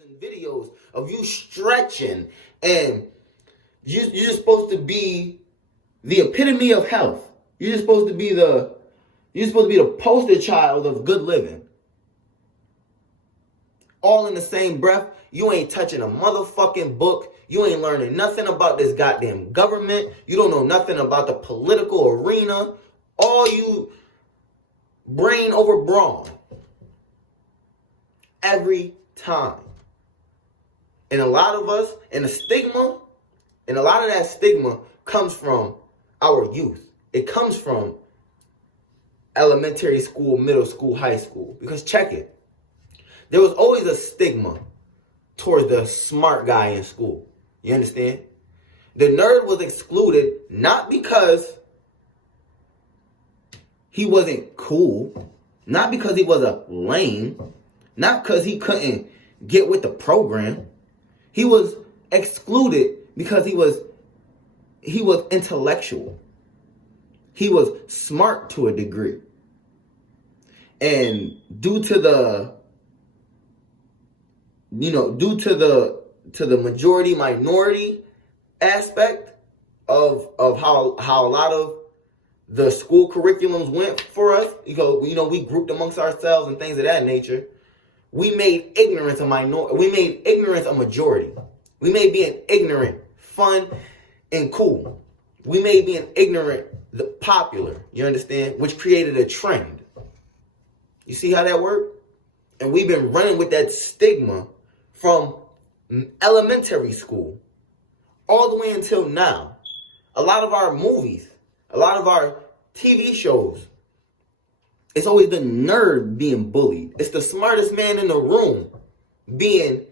and videos of you stretching, and you're just supposed to be the epitome of health. You're supposed to be the poster child of good living. All in the same breath, you ain't touching a motherfucking book. You ain't learning nothing about this goddamn government. You don't know nothing about the political arena. All you brain over brawn. Every time. And a lot of us, and a lot of that stigma comes from our youth. It comes from elementary school, middle school, high school. Because check it. There was always a stigma towards the smart guy in school. You understand? The nerd was excluded not because he wasn't cool, not because he was a lame, not because he couldn't get with the program. He was excluded because he was intellectual. He was smart to a degree. And due to the majority minority aspect of how a lot of the school curriculums went for us, we grouped amongst ourselves and things of that nature. We made ignorance a minority. We made ignorance a majority. We made being ignorant fun and cool. We made being ignorant the popular. You understand? Which created a trend. You see how that worked? And we've been running with that stigma from elementary school all the way until now. A lot of our movies, a lot of our TV shows, it's always the nerd being bullied. It's the smartest man in the room being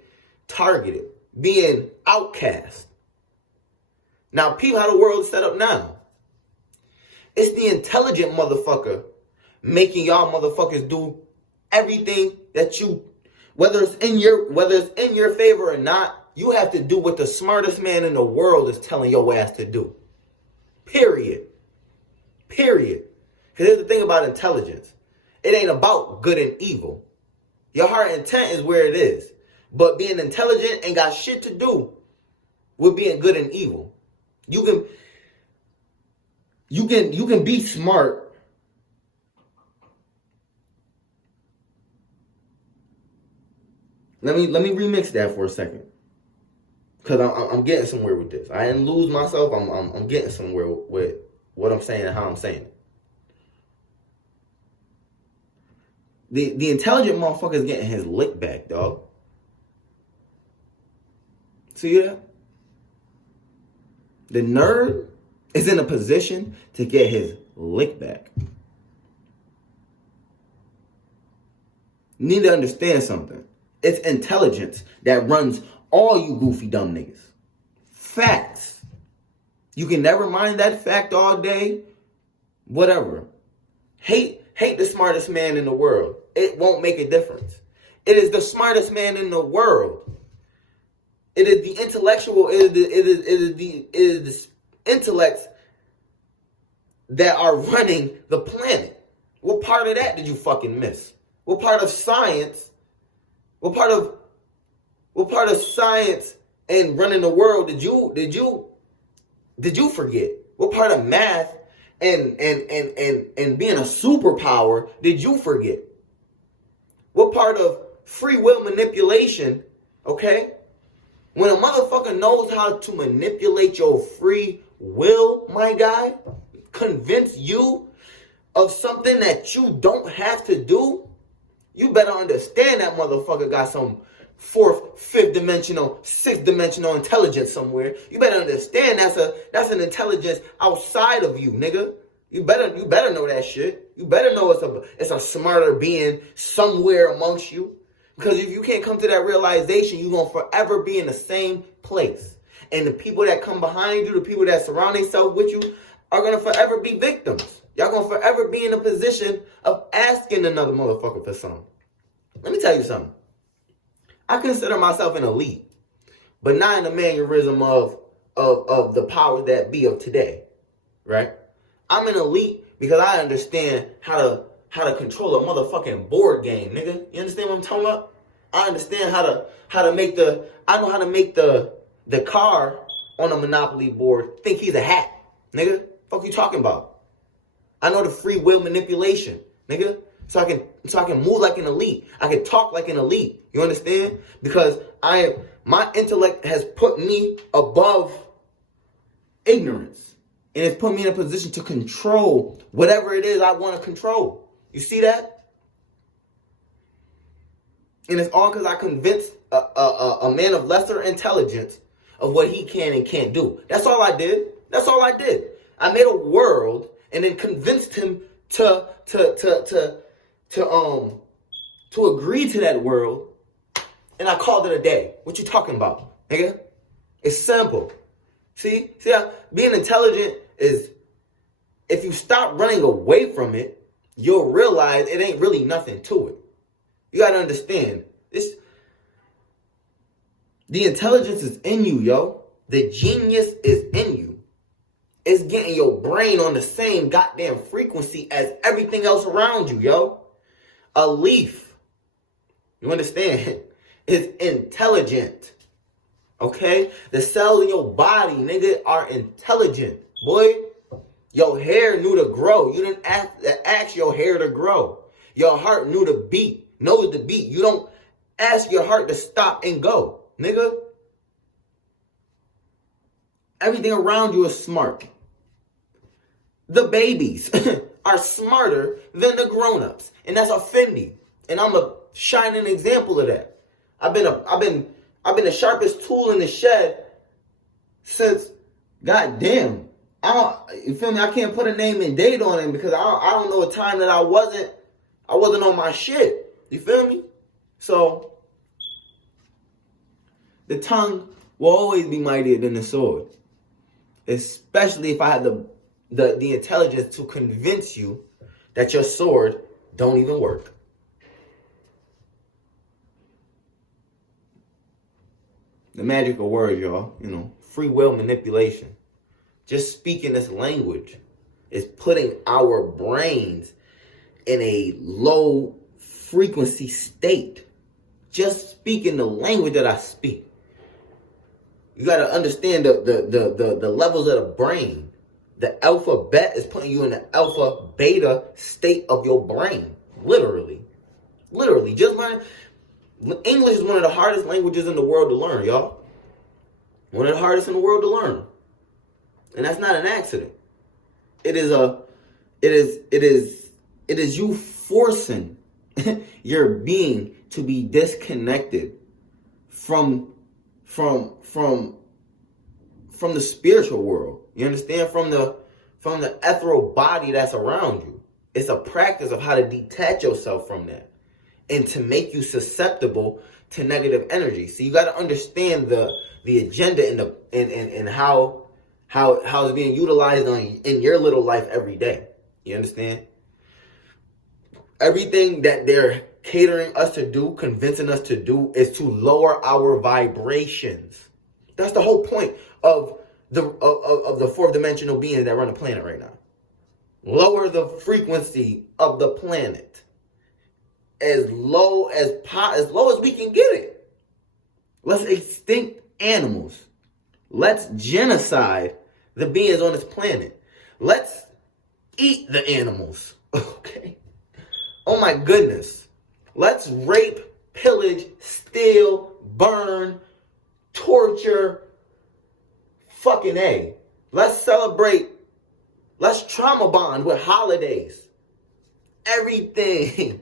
targeted, being outcast. Now, people, how the world is set up now. It's the intelligent motherfucker making y'all motherfuckers do everything that you, whether it's in your favor or not, you have to do what the smartest man in the world is telling your ass to do. Period. Because here's the thing about intelligence. It ain't about good and evil. Your heart intent is where it is. But being intelligent ain't got shit to do with being good and evil. You can be smart. Let me remix that for a second, because I'm getting somewhere with this. I didn't lose myself. I'm getting somewhere with what I'm saying and how I'm saying it. The intelligent motherfucker's getting his lick back, dog. See that? The nerd is in a position to get his lick back. You need to understand something. It's intelligence that runs all you goofy dumb niggas. Facts. You can never mind that fact all day. Whatever. Hate the smartest man in the world. It won't make a difference. It is the smartest man in the world. It is the intellectual. It is the intellects that are running the planet. What part of that did you fucking miss? What part of science? What part of science and running the world did you forget? What part of math and being a superpower did you forget? What part of free will manipulation, okay? When a motherfucker knows how to manipulate your free will, my guy, convince you of something that you don't have to do, you better understand that motherfucker got some fourth, fifth dimensional, sixth dimensional intelligence somewhere. You better understand that's an intelligence outside of you, nigga. You better know that shit. You better know it's a smarter being somewhere amongst you. Because if you can't come to that realization, you're gonna forever be in the same place. And the people that come behind you, the people that surround themselves with you, are gonna forever be victims. Y'all gonna forever be in a position of asking another motherfucker for something. Let me tell you something. I consider myself an elite, but not in the mannerism of the powers that be of today, right? I'm an elite because I understand how to control a motherfucking board game, nigga. You understand what I'm talking about? I understand how to make I know how to make the car on a Monopoly board think he's a hat, nigga. Fuck you talking about? I know the free will manipulation, nigga. So I can move like an elite. I can talk like an elite. You understand? Because my intellect has put me above ignorance. And it's put me in a position to control whatever it is I want to control. You see that? And it's all because I convinced a man of lesser intelligence of what he can and can't do. That's all I did. That's all I did. I made a world and then convinced him to agree to that world, and I called it a day. What you talking about, nigga? It's simple. See how being intelligent is, if you stop running away from it, you'll realize it ain't really nothing to it. You gotta understand this. The intelligence is in you, yo. The genius is in you. It's getting your brain on the same goddamn frequency as everything else around you, yo. A leaf, you understand, is intelligent. Okay? The cells in your body, nigga, are intelligent. Boy, your hair knew to grow. You didn't ask your hair to grow. Your heart knew to beat, knows to beat. You don't ask your heart to stop and go, nigga. Everything around you is smart. The babies are smarter than the grown-ups. And that's offending. And I'm a shining example of that. I've been the sharpest tool in the shed since, goddamn. You feel me? I can't put a name and date on it because I don't know a time that I wasn't on my shit. You feel me? So the tongue will always be mightier than the sword. Especially if I have the intelligence to convince you that your sword don't even work. The magic of words, y'all. You know, free will manipulation. Just speaking this language is putting our brains in a low frequency state. Just speaking the language that I speak. You got to understand the levels of the brain. The alphabet is putting you in the alpha beta state of your brain. Literally. Just learn. English is one of the hardest languages in the world to learn, y'all. One of the hardest in the world to learn. And that's not an accident. It is you forcing your being to be disconnected from the spiritual world. You understand? From the ethereal body that's around you. It's a practice of how to detach yourself from that and to make you susceptible to negative energy. So you got to understand the agenda and how it's being utilized in your little life every day. You understand? Everything that they're catering us to do, convincing us to do, is to lower our vibrations. That's the whole point of the fourth dimensional beings that run the planet right now. Lower the frequency of the planet as low as we can get it. Let's extinct animals. Let's genocide the beings on this planet. Let's eat the animals. Okay. Oh my goodness. Let's rape, pillage, steal, burn, torture. Fucking A. Let's celebrate. Let's trauma bond with holidays. Everything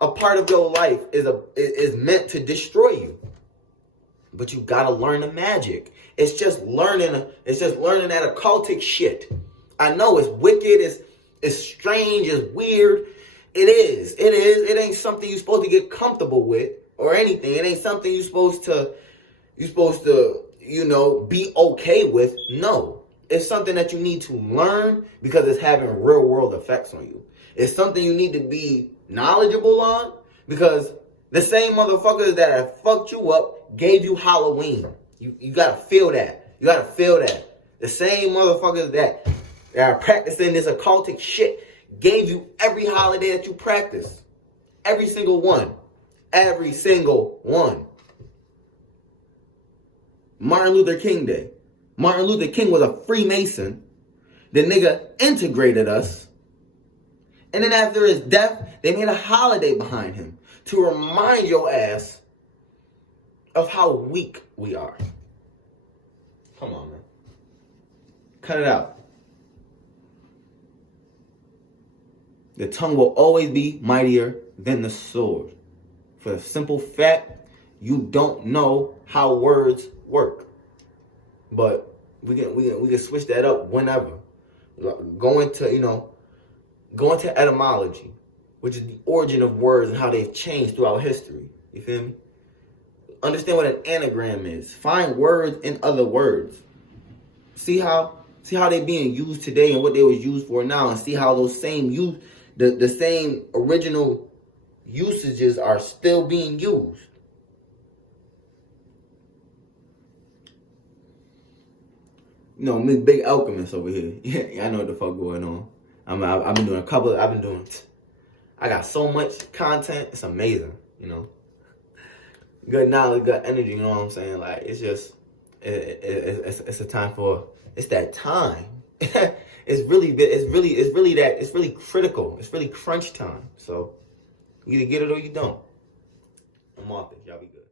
a part of your life is meant to destroy you. But you gotta learn the magic. It's just learning that occultic shit. I know it's wicked, it's strange, it's weird. It is. It ain't something you're supposed to get comfortable with or anything. It ain't something you're supposed to, be okay with. No. It's something that you need to learn because it's having real world effects on you. It's something you need to be knowledgeable on because the same motherfuckers that have fucked you up gave you Halloween. You gotta feel that. You gotta feel that. The same motherfuckers that are practicing this occultic shit gave you every holiday that you practice. Every single one. Every single one. Martin Luther King Day. Martin Luther King was a Freemason. The nigga integrated us. And then after his death, they made a holiday behind him to remind your ass of how weak we are. Come on, man. Cut it out. The tongue will always be mightier than the sword. For the simple fact, you don't know how words work. But we can switch that up whenever. Go into etymology, which is the origin of words and how they've changed throughout history. You feel me? Understand what an anagram is. Find words in other words. See how they're being used today and what they was used for now, and see how those same the same original usages are still being used. You know, me big alchemist over here. Yeah, I know what the fuck going on. I've been doing I got so much content. It's amazing, you know. Good knowledge, good energy, you know what I'm saying? Like, it's just, it's a time for, it's that time. It's really critical. It's really crunch time. So, you either get it or you don't. I'm off it. Y'all be good.